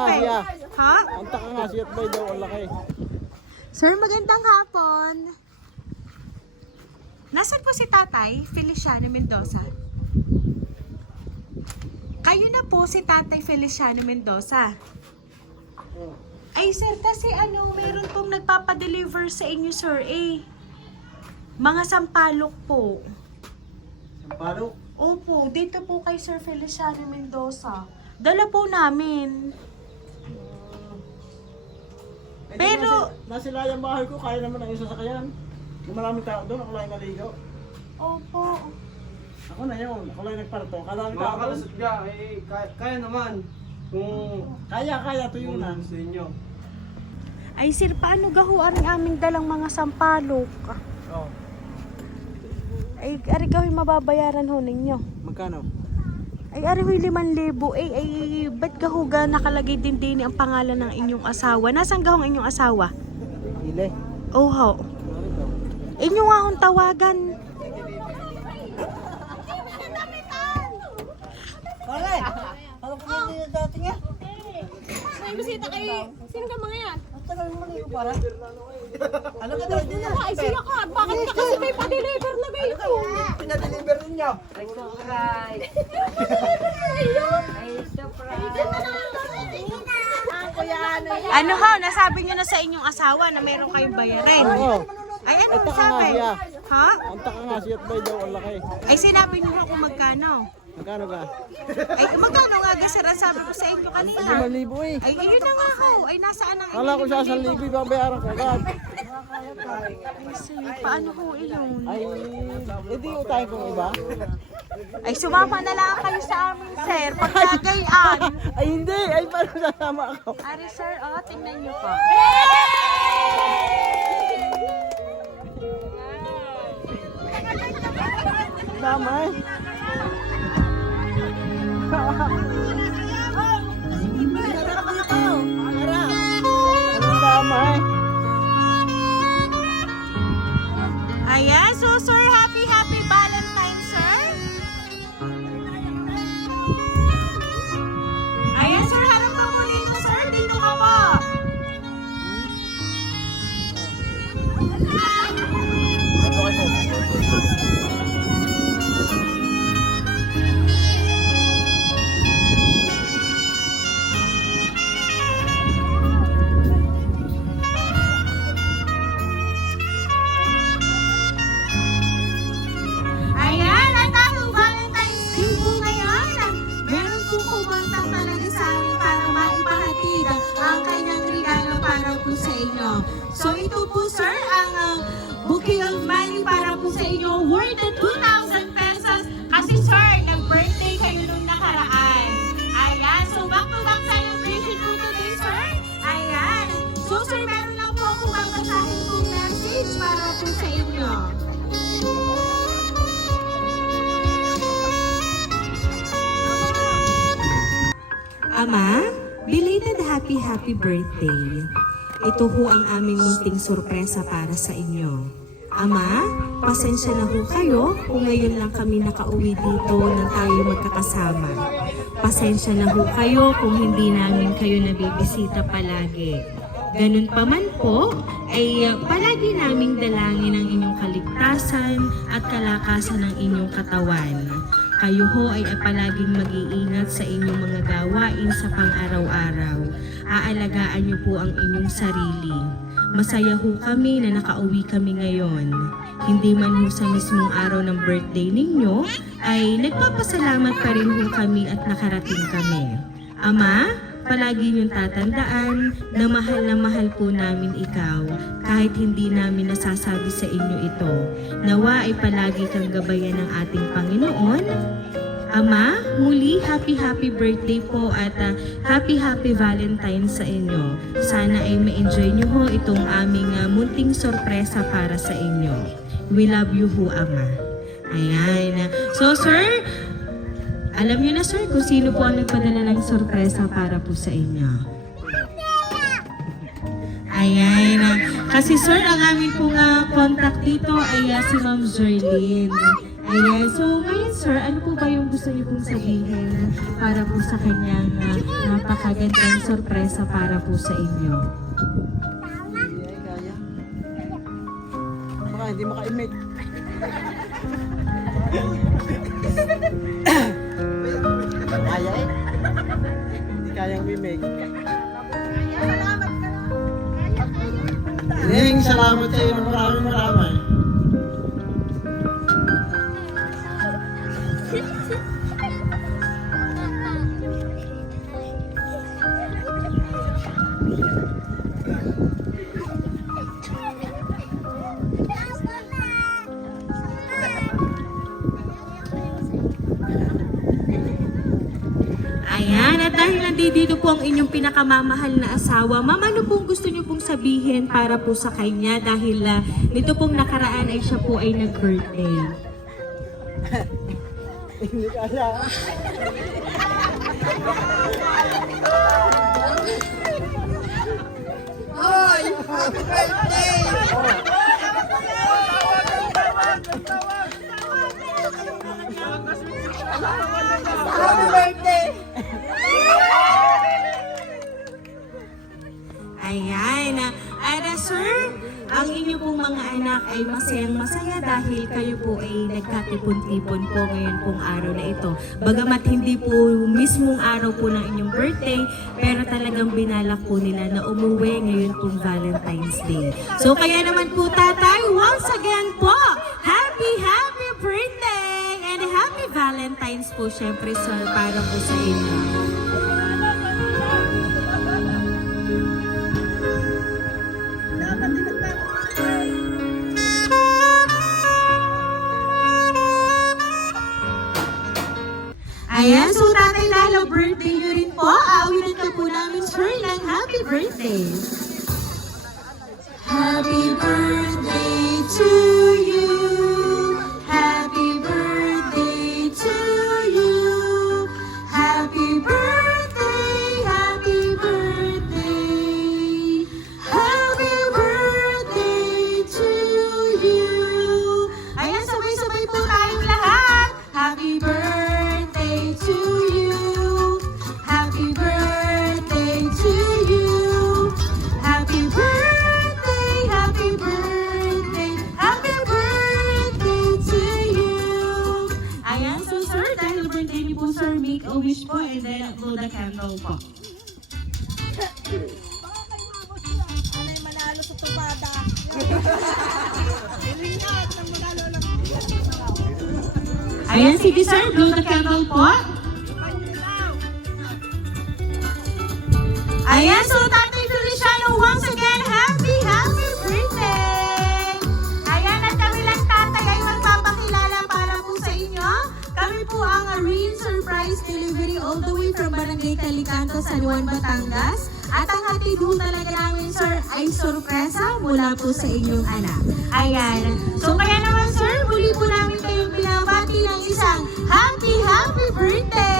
tatay? siya. Ha? Ang taka nga siya at bay daw ang laki. Sir, magandang hapon. Nasaan po si tatay? Feliciano Mendoza. Kayo na po si tatay Feliciano Mendoza. Ay sir, kasi meron pong nagpapadeliver sa inyo sir mga sampalok po. Sampalok? Opo, dito po kay Sir Feliciano Mendoza. Dala po namin. Pero Nasila yung bahay ko, kaya naman ang isa sa kayan. Kung maraming tao doon, ako lang yung naligo. opo. Ako na yun, ako lang yung nagparto. Maraming tao doon. Makakalusot ka, kaya naman. Kung Kaya, tuyo na. sa inyo. Ay sir, paano gahuan ang aming dalang mga sampalok? Oh. Ay, ari gawin mababayaran ho ninyo. Magkano? Ay, ari ho 5,000. Ay, ba't gahuga nakalagay din ang pangalan ng inyong asawa? Nasaan gahong inyong asawa? Ile. Oh, ho. Inyo nga hong tawagan. Pare! Alam ko hindi na dati nga. May bisita kay... Sino ka mga yan? Ang tagal naman yung para. Ano ka daw din yan? Ay, sino ka? Bakit ka kasi may pa-deliver na ba ito? Pinadeliver ninyo. Ano ho, nasabi nyo na sa inyong asawa na meron kayong bayarin. Oo. Ay, ano Ito ka nga sabi? siya. Ha? Ang taka nga siya at bay daw ang laki. Ay, sinabi nyo ho kung magkano. Magkano ka? Ay, magkano nga gasar ang sabi ko sa inyo kanina. 5,000 eh. Ay, yun na nga ho. Ay, nasaan ang Kala ko siya 1,000 babayaran ko agad. Ay, sir, paano ho iyon? Ay, edi utay kong iba. Ay, sumama na lang kayo sa amin, sir. Pagkagayan. Ay hindi, ay paano sasama ako? Ari, sir, tingnan nyo po. Damay. Ano damay? Ayan, so sir, happy Valentine's, sir. Ayan, sir, harap ka po dito, sir. Dito ka po. Ayan, at ang Valentine's Day po ngayon. Meron po kumanta talaga sa amin para maipahatid ang kanyang regalo para po sa inyo. So ito po sir, ang bouquet of money para po sa inyo worth 2,000 pesos. Kasi sir, nag-birthday kayo nung nakaraan. Ayan, so back-to-back celebration po today sir. Ayan. So sir, meron lang po akong babasahin pong message para po sa inyo. Ama, belated happy birthday. Ito ho ang aming munting sorpresa para sa inyo. Ama, pasensya na ho kayo kung ngayon lang kami nakauwi dito nang tayo magkakasama. Pasensya na ho kayo kung hindi namin kayo nabibisita palagi. Ganun pa man po, ay palagi naming dalangin ang inyong kaligtasan at kalakasan ng inyong katawan. Kayo ho ay palaging mag-iingat sa inyong mga gawain sa pang-araw-araw. Aalagaan niyo po ang inyong sarili. Masaya ho kami na nakauwi kami ngayon. Hindi man ho sa mismong araw ng birthday ninyo, ay nagpapasalamat pa rin ho kami at nakarating kami. Ama, palagi niyong tatandaan na mahal po namin ikaw kahit hindi namin nasasabi sa inyo ito. Nawa ay palagi kang gabayan ng ating Panginoon. Ama, muli happy birthday po at happy Valentine's sa inyo. Sana ay ma-enjoy niyo ho itong aming munting sorpresa para sa inyo. We love you ho, Ama. Ayan. So sir, alam niyo na sir kung sino po ang nagpadala ng sorpresa para po sa inyo. Ayan. Kasi sir, ang aming pong contact dito ay si Ma'am Jerlyn. Ayan. So ngayon sir, ano po ba yung gusto niyo pong sabihin para po sa kanyang napakagandang sorpresa para po sa inyo. Hindi ay kaya. Baka hindi maka-imake. Kaya eh. Hindi kayang mimake. Ning, salamat sa iyo. Maraming. Ayan, at dahil nandito po ang inyong pinakamamahal na asawa, ma'am, ano pong gusto niyo pong sabihin para po sa kanya dahil nito pong nakaraan ay siya po ay nag-birthday? Hindi kaya. Ayan, sir, ang inyo pong mga anak ay masayang masaya dahil kayo po ay nagkatipon-tipon po ngayon pong araw na ito. Bagamat hindi po mismong araw po ng inyong birthday, pero talagang binalak po nila na umuwi ngayon pong Valentine's Day. So kaya naman po tatay, once again po, happy birthday and happy Valentine's po syempre sir para po sa inyo. Ayan, so tatay Lalo, birthday nyo rin po. Aawinan ka po namin, sir, ng happy birthday. Happy birthday to you. Happy birthday to you. Happy birthday, happy birthday. Happy birthday to you. Ayan, sabay-sabay po tayong lahat. Happy birthday to you. Happy birthday to you. Happy birthday, happy birthday, happy birthday to you. Ayan, so sir, dahil birthday niyo po sir, make a wish po and then blow the candle po. Anay manalo sa tupada. Ayan, sige sir, blow the candle po. Ayan, so Tatay Feliciano, once again, happy birthday! Ayan, at kami lang tatay ay magpapakilala para po sa inyo. Kami po ang Real Surprise Delivery all the way from Barangay Calicanto, San Juan, Batangas. At ang hatid po talaga namin, sir, ay sorpresa mula po sa inyong anak. Ayan. So kaya naman, sir, muli po namin kayong binabati ng isang happy birthday!